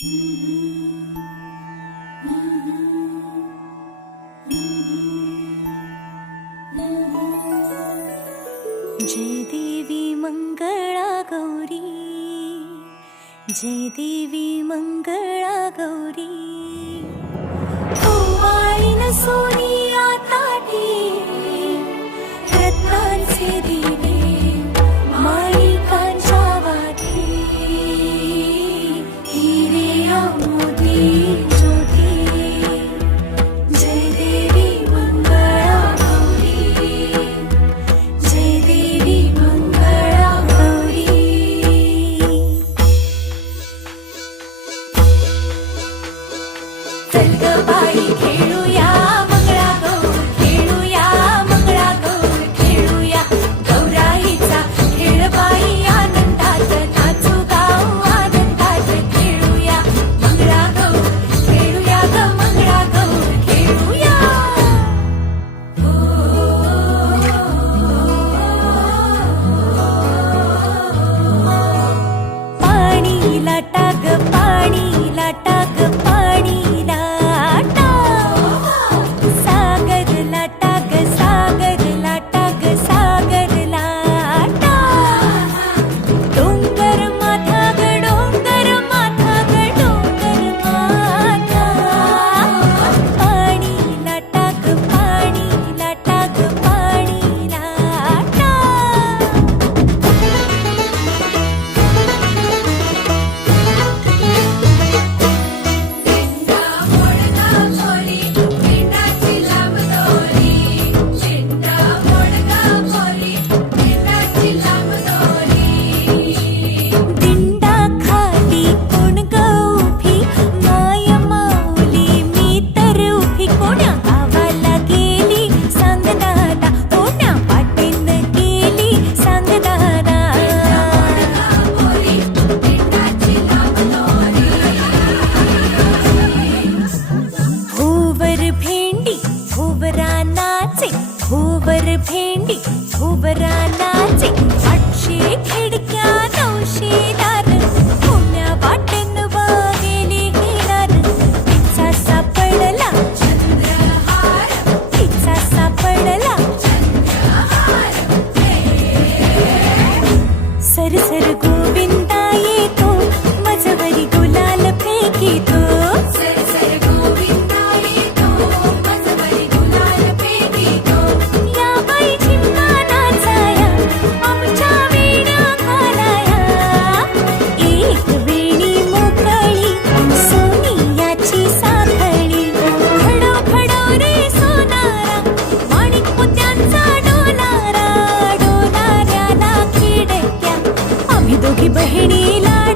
जय देवी मंगळा गौरी जय देवी मंगळा गौरी. सोनी चार भेंडी धोबरा नाचे आठशे खिडक्या नऊशे दार पुण्या वाटेन घेणार सापडला सर सर बहिणीला